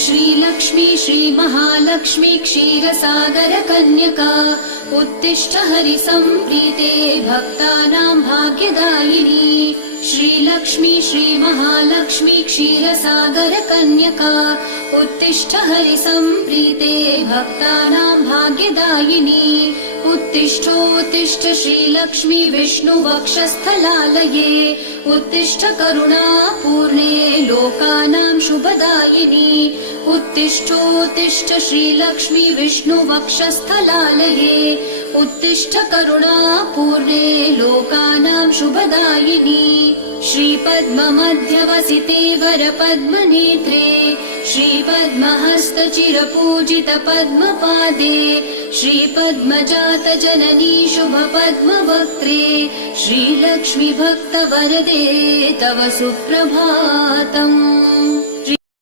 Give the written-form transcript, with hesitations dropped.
श्रीलक्ष्मी श्रीमहालक्ष्मी क्षीरसागर कन्यका उत्तिष्ठ हरिसम्प्रीते भक्तानां भाग्यदायिनी। श्रीलक्ष्मी श्रीमहालक्ष्मी क्षीरसागर कन्यका उत्तिष्ठ हरिसम्प्रीते भक्तानां भाग्यदायिनी। उत्तिष्ठोत्तिष्ठ श्रीलक्ष्मी विष्णुवक्षस्थलालये उत्तिष्ठ करुणापूर्णे लोकानां शुभदायिनी। उत्तिष्ठोत्तिष्ठ श्रीलक्ष्मी विष्णुवक्षस्थलालये उत्तिष्ठ करुणापूर्णे लोकानां शुभदायिनी। श्रीपद्ममध्यवसिते वरपद्मनेत्रे श्रीपद्महस्तचिरपूजित पद्मपादे श्रीपद्मजात जननी शुभपद्मवक्त्रे श्रीलक्ष्मी भक्तवरदे तव सुप्रभातम्।